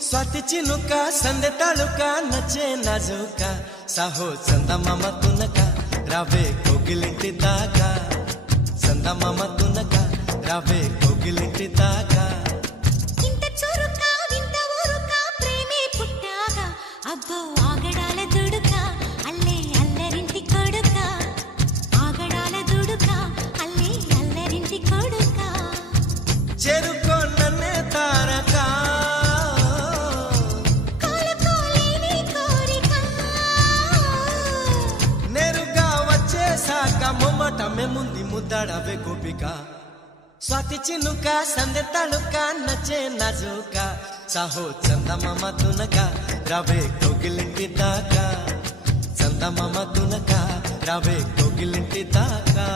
स्वाति चिनुका संदे तालुका नचे नाजुका साहो चंदमाम तुनका रावे कोगिलिंटी दाका चंदमाम तुनका रावे कोगिलिंटी दाका इंत चुरुका विंत ऊरुका प्रेमे पुट्टागा अब्बो आगडाल दुडुका अल्ले अल्लरिंटी कोडुका आगडाल दुडुका अल्ले अल्लरिंटी कोडुका చెరుకో నన్నే తారకా కోలకోలేని కోరిక నేరుగా వచ్చేసాక మొమ్మటమే ముందు ముద్దాడవే గోపిక స్వాతి చినుక సందె తాలూక నచ్చే నాజుక సాహో చందమామ తునక రావే కోగిలింటి దాకా చందమామ తునక రావే కోగిలింటి దాకా